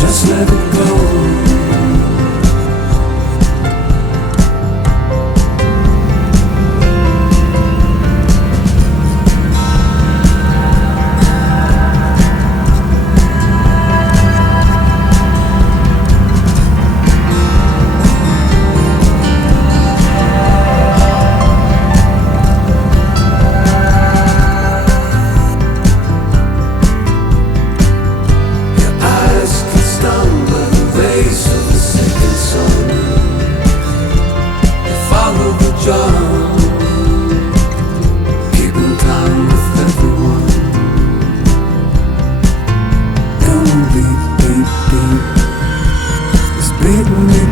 Just let it go.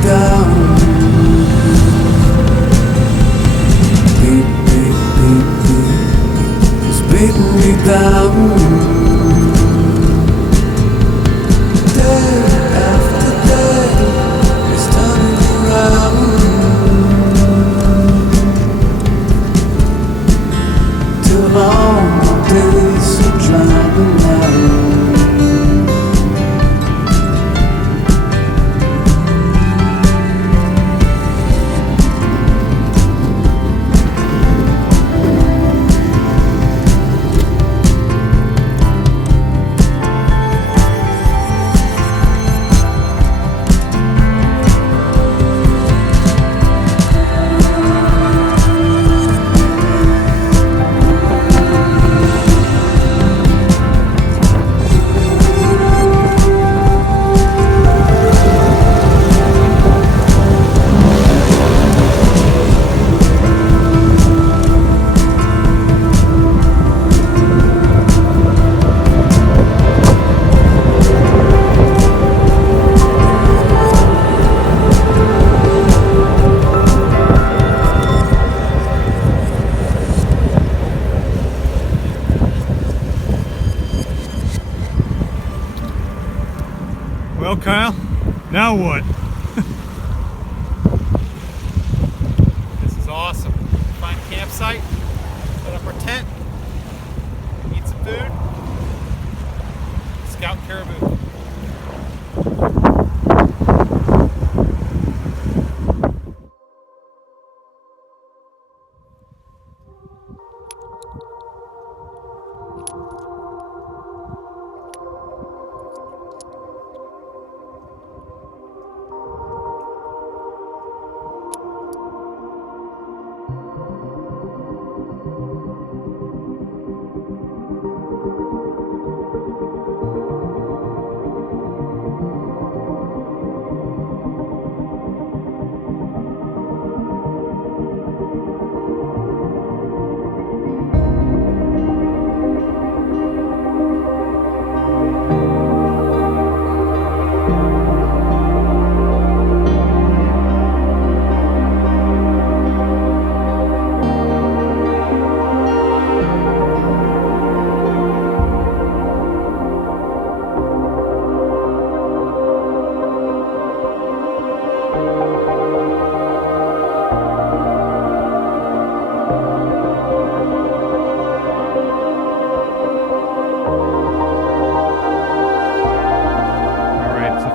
down. Beat, beat, beat, beat. It's beating me down. Day after day, it's turning around. Till all the days are driving out. Well, Kyle, now what? This is awesome. Find a campsite, set up our tent, eat some food, scout caribou.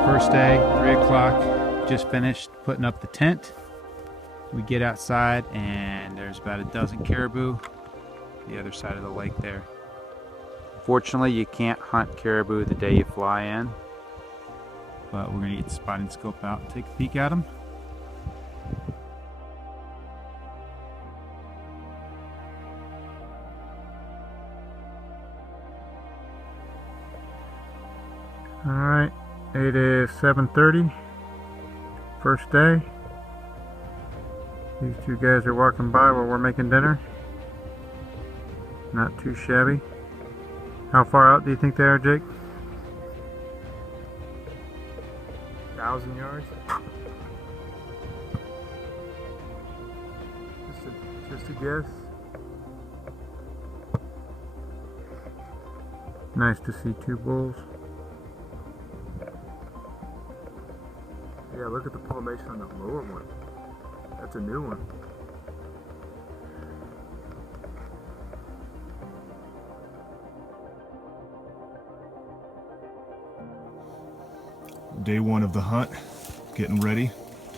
First day, 3 o'clock, just finished putting up the tent. We get outside and there's about a dozen caribou the other side of the lake there. Fortunately, you can't hunt caribou the day you fly in, but we're gonna get the spotting scope out and take a peek at them. All right. It is 7:30, first day. These two guys are walking by while we're making dinner. Not too shabby. How far out do you think they are, Jake? 1,000 yards? Just a guess. Nice to see two bulls. Yeah, look at the formation on the lower one. That's a new one. Day one of the hunt, getting ready.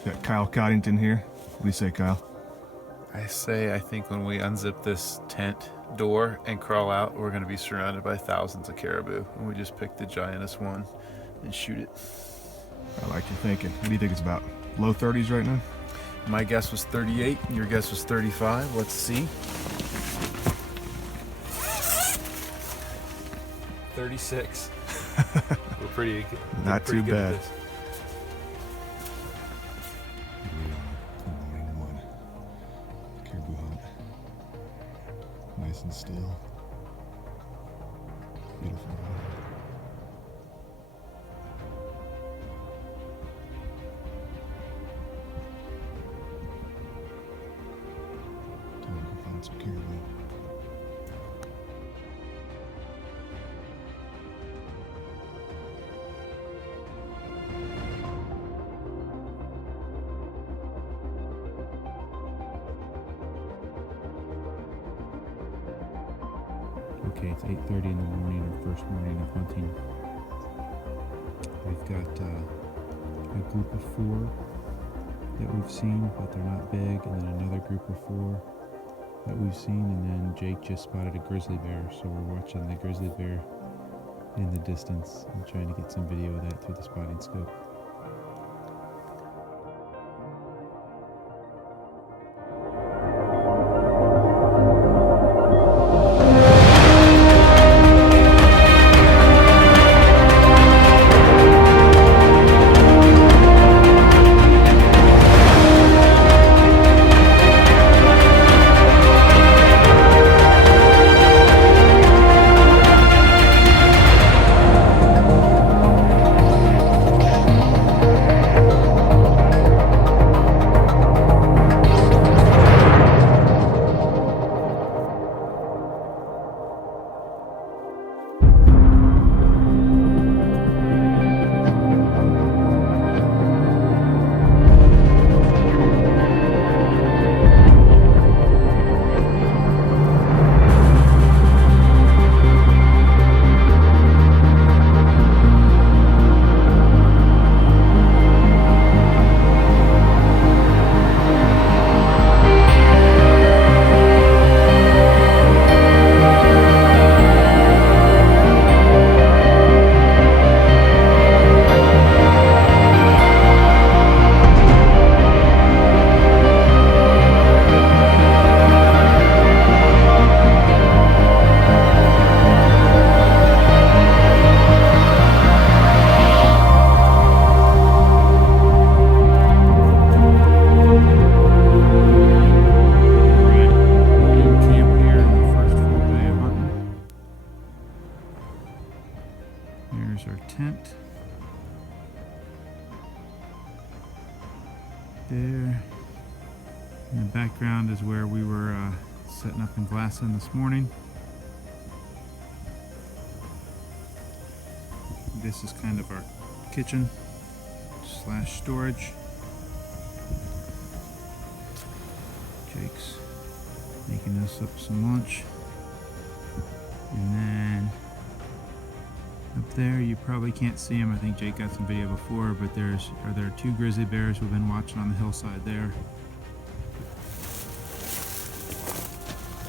Got Kyle Coddington here. What do you say, Kyle? I think when we unzip this tent door and crawl out, we're going to be surrounded by thousands of caribou. And we just pick the giantest one and shoot it. I like your thinking. What do you think it's about? Low 30s right now? My guess was 38, your guess was 35. Let's see. 36. We're pretty good. Not too bad. At this. Morning one. Caribou hunt. Nice and still. Beautiful. Okay, it's 8:30 in the morning, our first morning of hunting. We've got a group of 4 that we've seen, but they're not big, and then another group of 4 that we've seen, and then Jake just spotted a grizzly bear, so we're watching the grizzly bear in the distance and trying to get some video of that through the spotting scope. There's our tent. There. In the background is where we were setting up in Glasson this morning. This is kind of our kitchen / storage. Jake's making us up some lunch. And then up there, you probably can't see them. I think Jake got some video before, but there are 2 grizzly bears we've been watching on the hillside there.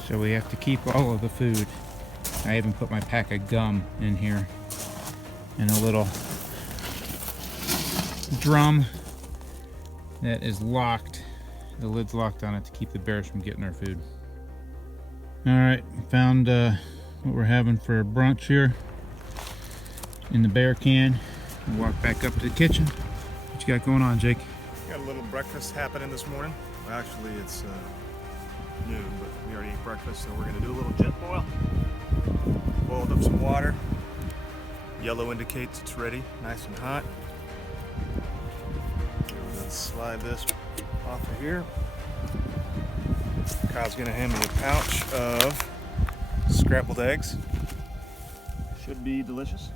So we have to keep all of the food. I even put my pack of gum in here in a little drum that is locked. The lid's locked on it to keep the bears from getting our food. All right, found what we're having for brunch here in the bear can. We'll walk back up to the kitchen. What you got going on, Jake? Got a little breakfast happening this morning. Well, actually, it's noon, but we already ate breakfast, so we're gonna do a little jet boil. Boiled up some water. Yellow indicates it's ready, nice and hot. Okay, we're gonna slide this off of here. Kyle's gonna hand me a pouch of scrambled eggs. Should be delicious.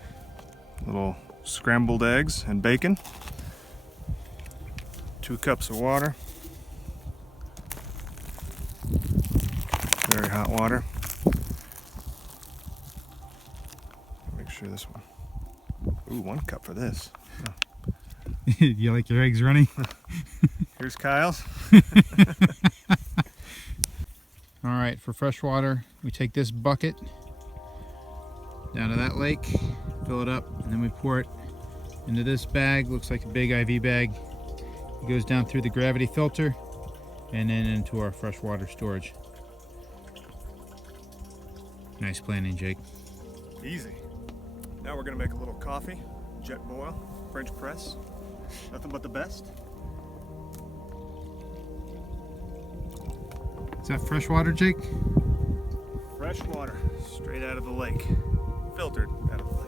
Little scrambled eggs and bacon. 2 cups of water. Very hot water. Make sure this one. Ooh, 1 cup for this. Oh. You like your eggs runny? Here's Kyle's. All right, for fresh water, we take this bucket down to that lake, fill it up, and then we pour it into this bag. Looks like a big IV bag. It goes down through the gravity filter and then into our freshwater storage. Nice planning, Jake. Easy. Now we're gonna make a little coffee, jet boil, French press. Nothing but the best. Is that fresh water, Jake? Fresh water, straight out of the lake. Filtered out of the lake.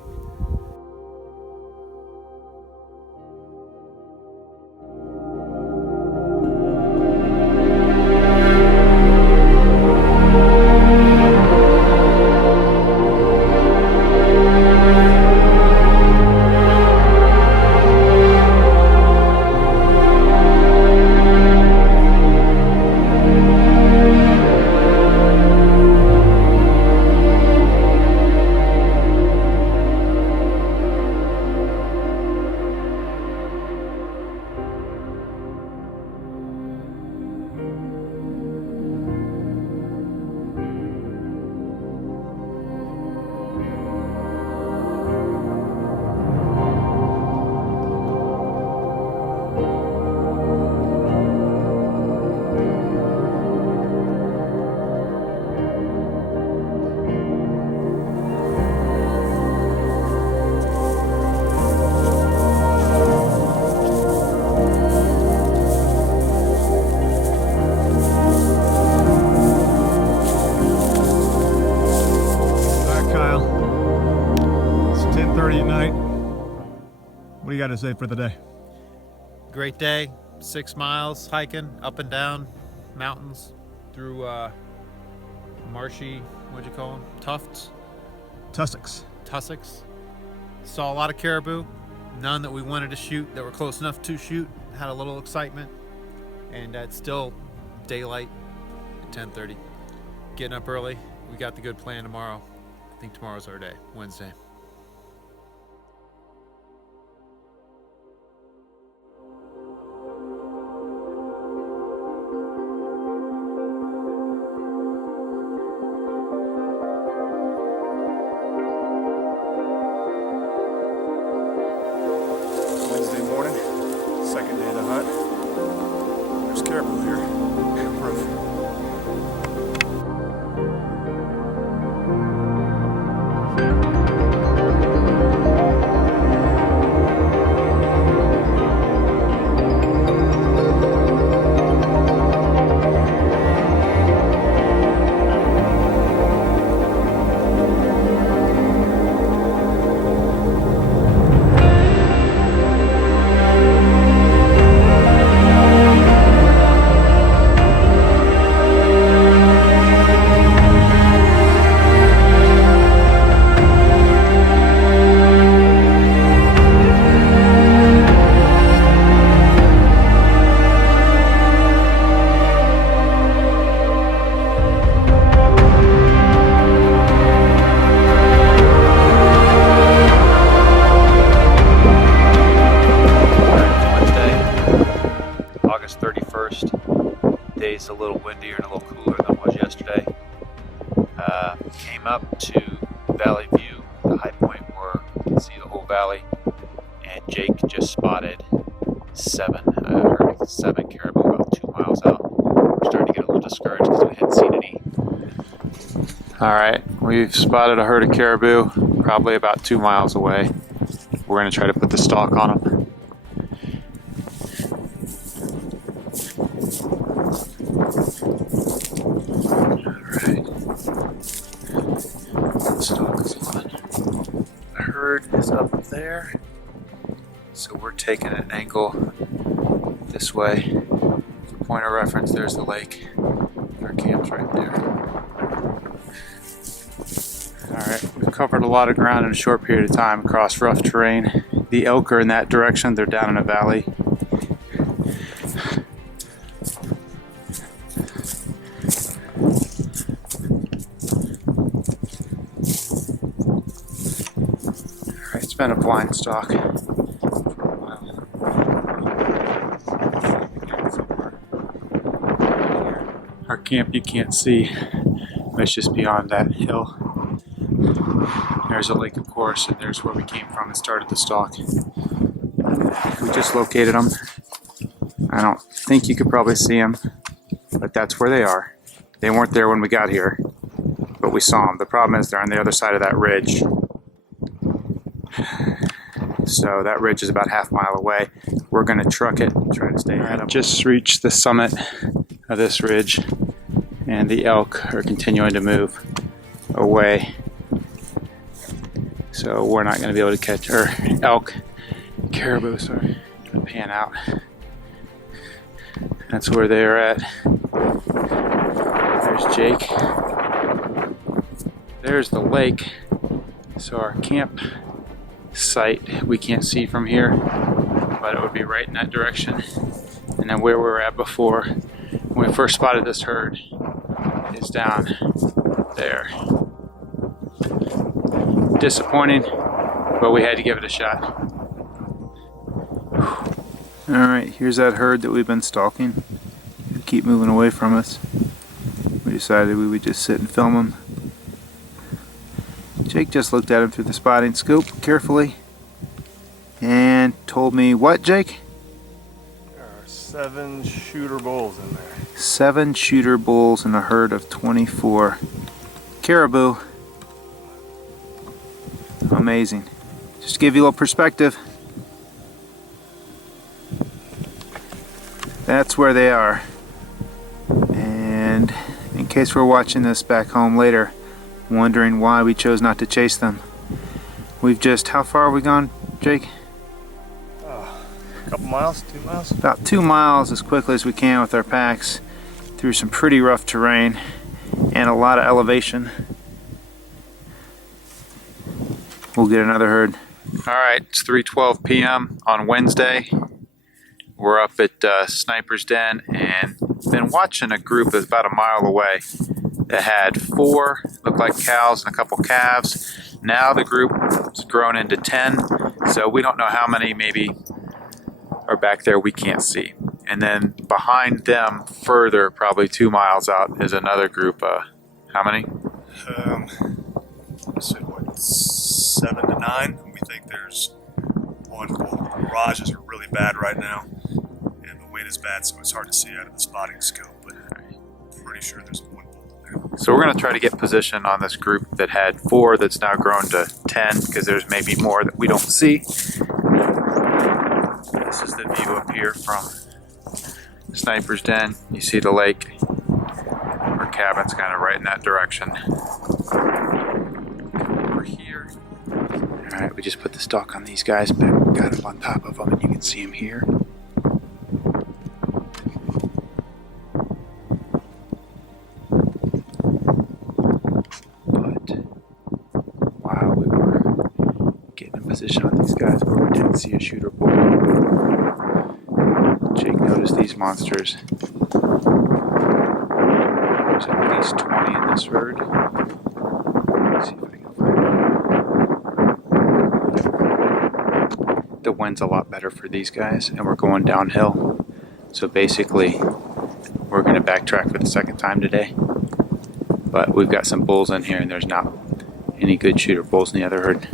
got to say for the day? Great day. 6 miles hiking up and down mountains through marshy, what'd you call them? Tussocks. Tussocks. Saw a lot of caribou. None that we wanted to shoot that were close enough to shoot. Had a little excitement. And it's still daylight at 10:30. Getting up early. We got the good plan tomorrow. I think tomorrow's our day, Wednesday. Wednesday morning, second day of the hunt. There's caribou here. Proof. August 31st. Day's a little windier and a little cooler than it was yesterday. Came up to Valley View, the high point where you can see the whole valley, and Jake just spotted 7 caribou about 2 miles out. We're starting to get a little discouraged because we hadn't seen any. Alright, we've spotted a herd of caribou probably about 2 miles away. We're going to try to put the stalk on them. Stalk is on. The herd is up there, so we're taking an angle this way. For point of reference, there's the lake. Our camp's right there. Alright, we've covered a lot of ground in a short period of time across rough terrain. The elk are in that direction, they're down in a valley. It's been a blind stalk for a while. Our camp you can't see, but it's just beyond that hill. There's a lake, of course, and there's where we came from and started the stalk. We just located them. I don't think you could probably see them, but that's where they are. They weren't there when we got here, but we saw them. The problem is they're on the other side of that ridge. So that ridge is about half a mile away. We're going to truck it and try to stay ahead of them. Just reached the summit of this ridge, and the elk are continuing to move away. So we're not going to be able to catch, or caribou, sorry, going to pan out. That's where they're at. There's Jake. There's the lake. So our camp site we can't see from here, but it would be right in that direction. And then where we were at before when we first spotted this herd is down there. Disappointing, but we had to give it a shot. Alright, here's that herd that we've been stalking. They keep moving away from us. We decided we would just sit and film them. Jake just looked at him through the spotting scope carefully and told me, what, Jake? There are 7 shooter bulls in there. 7 shooter bulls in a herd of 24 caribou. Amazing. Just to give you a little perspective, that's where they are. And in case we're watching this back home later, wondering why we chose not to chase them, we've just, how far have we gone, Jake? Couple miles, 2 miles? About 2 miles as quickly as we can with our packs through some pretty rough terrain and a lot of elevation. We'll get another herd. All right, it's 3:12 p.m. on Wednesday. We're up at Sniper's Den and been watching a group that's about a mile away that had 4 look like cows and a couple calves. Now the group has grown into 10, so we don't know how many maybe are back there we can't see. And then behind them further, probably 2 miles out, is another group. How many? I said what, 7 to 9? We think there's one bull. The mirages are really bad right now, and the wind is bad, so it's hard to see out of the spotting scope, but I'm pretty sure there's one bull in there. So we're going to try to get position on this group that had 4 that's now grown to 10, because there's maybe more that we don't see. This is the view up here from Sniper's Den. You see the lake. Our cabin's kind of right in that direction. Over here. Alright, we just put the stalk on these guys, but got up on top of them and you can see them here. But while we were getting in position on these guys where we didn't see a shooter bull, Jake noticed these monsters. There's at least 20 in this herd. Let's see if I can find them. The wind's a lot better for these guys, and we're going downhill. So basically, we're going to backtrack for the second time today. But we've got some bulls in here, and there's not any good shooter bulls in the other herd.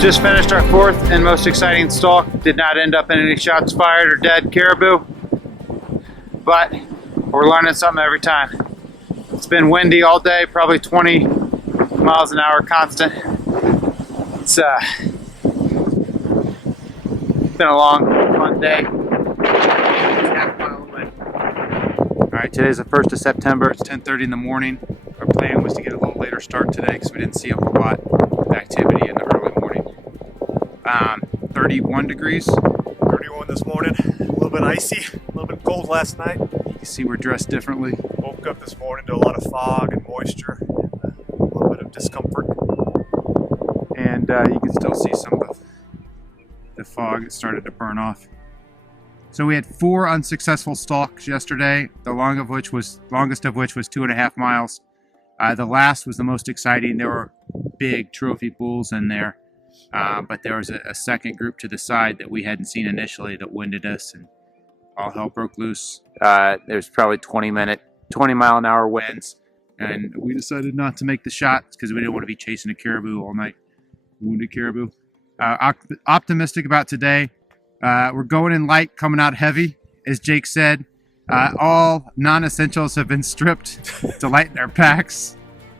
Just finished our 4th and most exciting stalk. Did not end up in any shots fired or dead caribou, but we're learning something every time. It's been windy all day, probably 20 miles an hour constant. It's been a long, fun day. Half mile away. All right, today's the 1st of September. It's 10:30 in the morning. Our plan was to get a little later start today because we didn't see a whole lot of activity in the early morning. 31 degrees. 31 this morning. A little bit icy, a little bit cold last night. You can see we're dressed differently. Woke up this morning to a lot of fog and moisture, and a little bit of discomfort. And you can still see some of the fog that started to burn off. So we had 4 unsuccessful stalks yesterday, the longest of which was 2.5 miles. The last was the most exciting. There were big trophy bulls in there. But there was a second group to the side that we hadn't seen initially that winded us, and all hell broke loose. There's probably 20 mile an hour winds, and we decided not to make the shots because we didn't want to be chasing a caribou all night. Wounded caribou. Optimistic about today. We're going in light, coming out heavy, as Jake said. All non-essentials have been stripped to lighten their packs.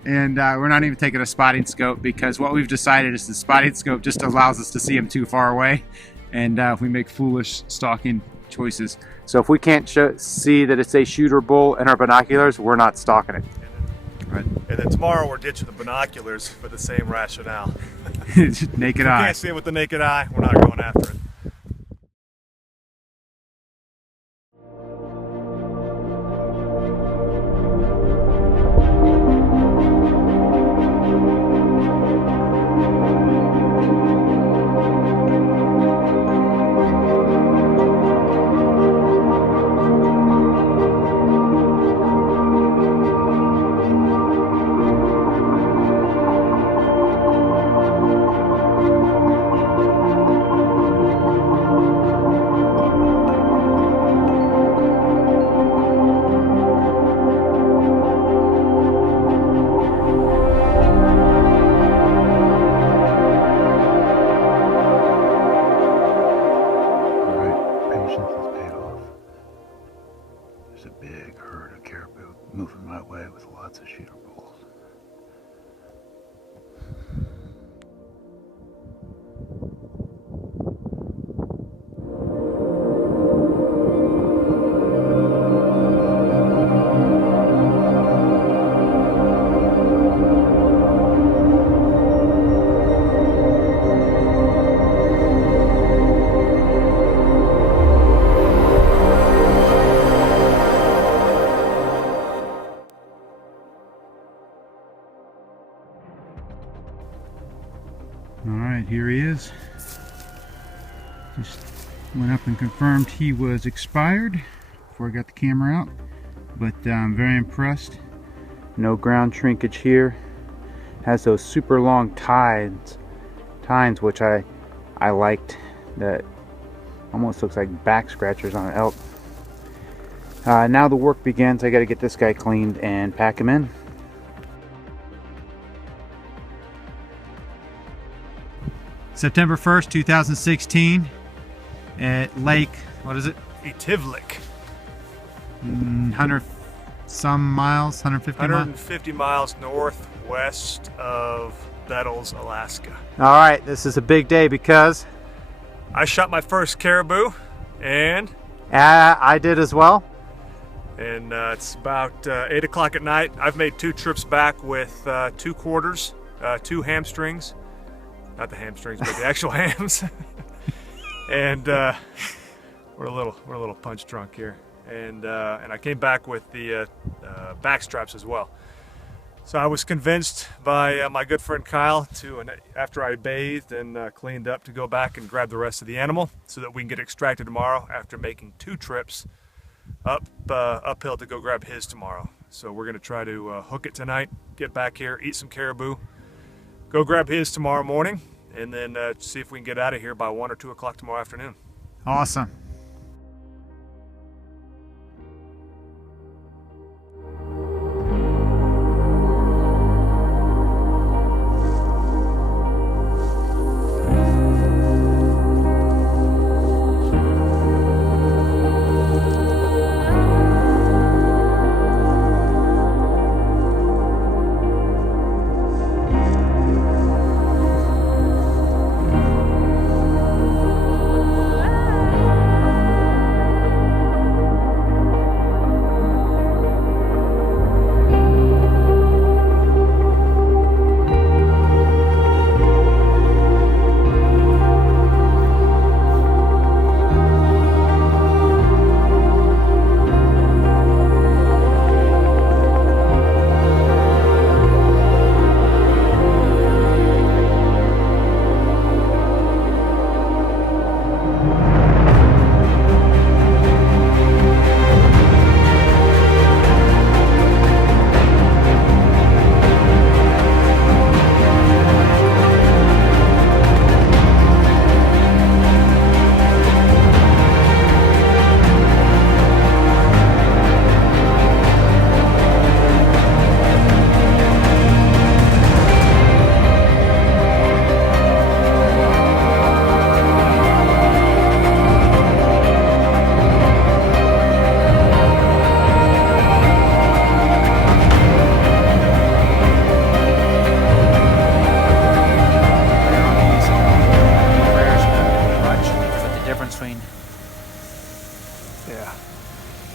And we're not even taking a spotting scope because what we've decided is the spotting scope just allows us to see them too far away, and we make foolish stalking choices. So if we can't see that it's a shooter bull in our binoculars, we're not stalking it. Right. And then tomorrow we're ditching the binoculars for the same rationale. Naked eye. If we can't see it with the naked eye, we're not going after it. There's a big herd of caribou moving my way with lots of shooter bulls. Alright, here he is. Just went up and confirmed he was expired before I got the camera out. But I'm very impressed. No ground shrinkage here. Has those super long tines which I liked. That almost looks like back scratchers on an elk. Now the work begins. I got to get this guy cleaned and pack him in. September 1st, 2016 at Lake, what is it? Etivlik. 100 some miles, 150 miles? 150 miles northwest of Bettles, Alaska. All right, this is a big day because I shot my first caribou, and I did as well. And it's about 8 o'clock at night. I've made 2 trips back with 2 quarters, 2 hamstrings. Not the hamstrings, but the actual hams. And we're a little punch drunk here. And I came back with the back straps as well. So I was convinced by my good friend Kyle to, after I bathed and cleaned up, to go back and grab the rest of the animal so that we can get extracted tomorrow after making 2 trips uphill to go grab his tomorrow. So we're going to try to hook it tonight, get back here, eat some caribou, go grab his tomorrow morning, and then see if we can get out of here by 1 or 2 o'clock tomorrow afternoon. Awesome.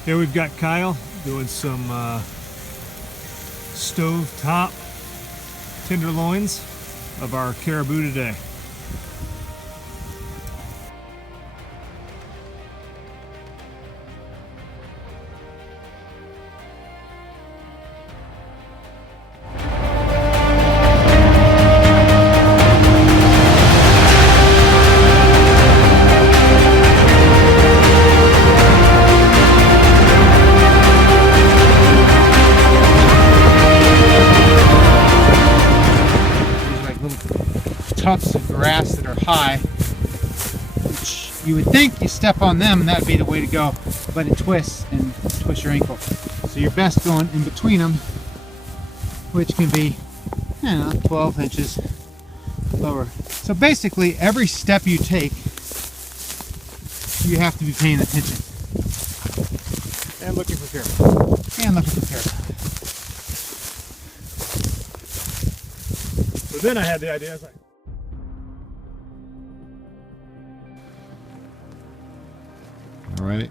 Here we've got Kyle doing some stove top tenderloins of our caribou today. Tufts of grass that are high, which you would think you step on them and that would be the way to go, but it twists and twists your ankle. So you're best going in between them, which can be, 12 inches lower. So basically every step you take, you have to be paying attention. And looking for caribou. And looking for caribou. So then I had the idea, I was like, all right.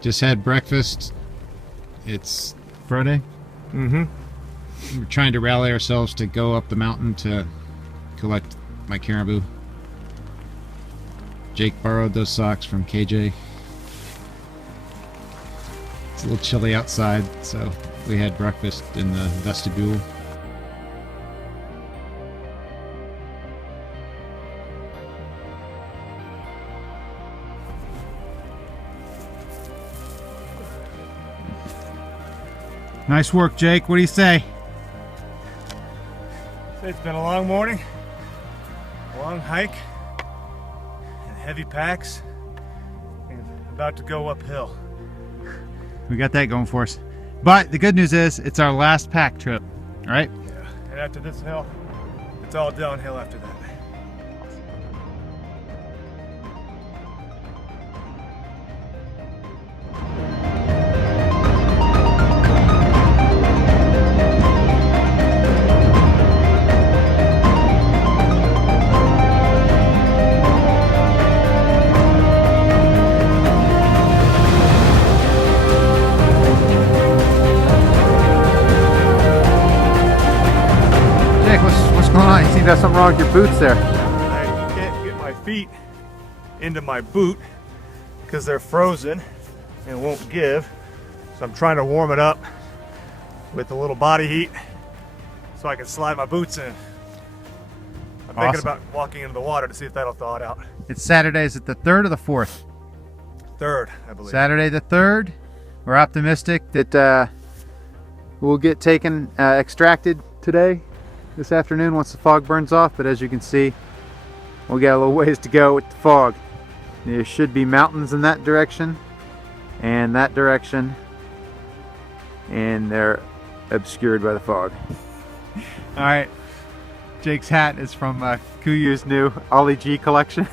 Just had breakfast. It's Friday. mm-hmm. We're trying to rally ourselves to go up the mountain to collect my caribou. Jake borrowed those socks from KJ. It's a little chilly outside, so we had breakfast in the vestibule. Nice work, Jake. What do you say? It's been a long morning, long hike, and heavy packs, and about to go uphill. We got that going for us. But the good news is, it's our last pack trip, all right? Yeah, and after this hill, it's all downhill after that. What's going on? You seem to have something wrong with your boots there. I can't get my feet into my boot because they're frozen and won't give. So I'm trying to warm it up with a little body heat so I can slide my boots in. I'm thinking about walking into the water to see if that'll thaw it out. It's Saturday. Is it the 3rd or the 4th? 3rd, I believe. Saturday the 3rd. We're optimistic that we'll get extracted today, this afternoon, once the fog burns off. But as you can see, we got a little ways to go with the fog. There should be mountains in that direction and that direction, and they're obscured by the fog. All right, Jake's hat is from Kuyu's new Ollie G collection.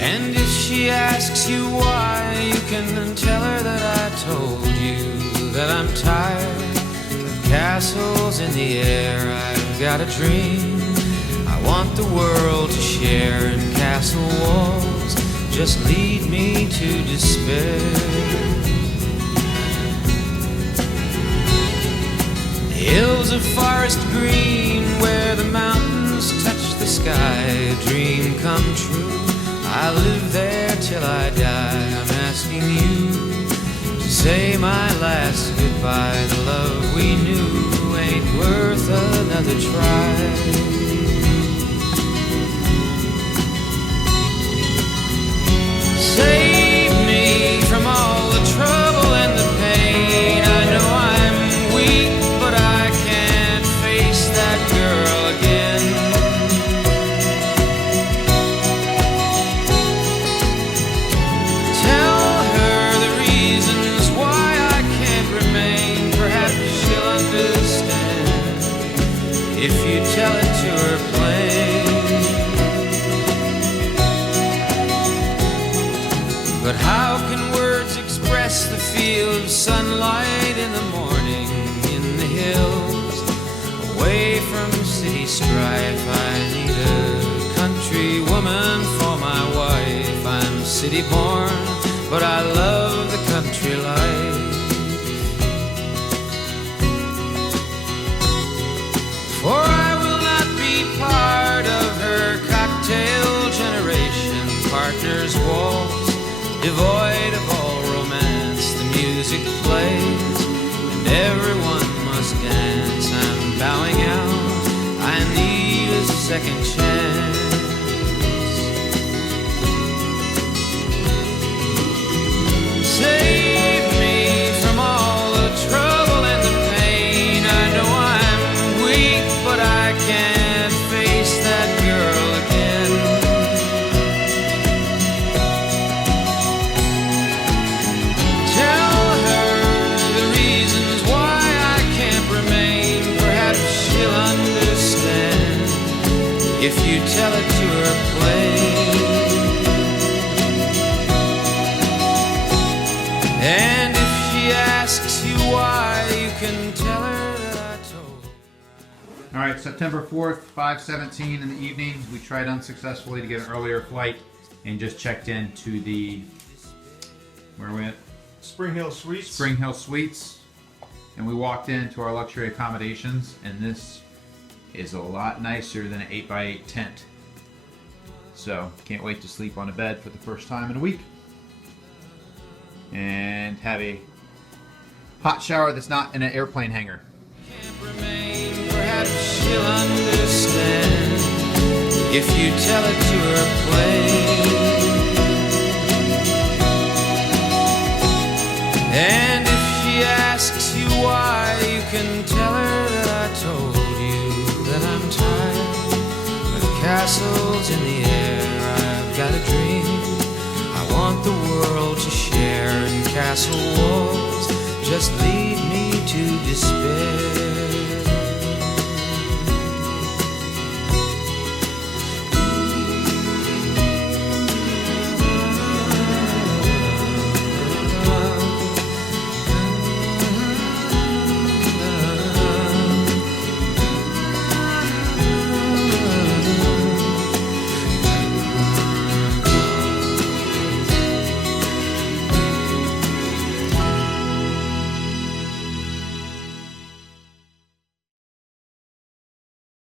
And if she asks you why, you can tell her that I told you that I'm tired of castles in the air. I've got a dream I want the world to share, and castle walls just lead me to despair. Hills of forest green where the mountains touch the sky, a dream come true. I live there till I die. I'm asking you to say my last goodbye. The love we knew ain't worth another try. Save me from all the trouble and the pain. I know I'm weak, but I can't face that girl again. If you tell it to her plain. But how can words express the feel of sunlight in the morning in the hills city strife. I need a country woman for my wife. I'm city born, but I love the country life. For I will not be part of her cocktail generation. Partners waltz, devoid of all romance. The music plays, and everyone must dance. I'm bowing out, I need a second chance. Save me from all the trouble and the pain. I know I'm weak, but I can't face that girl again. Tell her the reasons why I can't remain. Perhaps she'll understand if you tell it to her plain. And if she asks you why, you can tell her that I told. All right, September 4th, 5:17 in the evening. We tried unsuccessfully to get an earlier flight and just checked into the, where are we at? Spring Hill Suites. Spring Hill Suites. And we walked into our luxury accommodations, and this is a lot nicer than an 8x8 tent. So, can't wait to sleep on a bed for the first time in a week. And have a hot shower that's not in an airplane hangar. Can't remain, perhaps she'll understand if you tell it to her plain. And if she asks you why, you can tell her that I told you that I'm tired of castles in the air. I've got a dream I want the world to share, and castle walls just lead me to despair.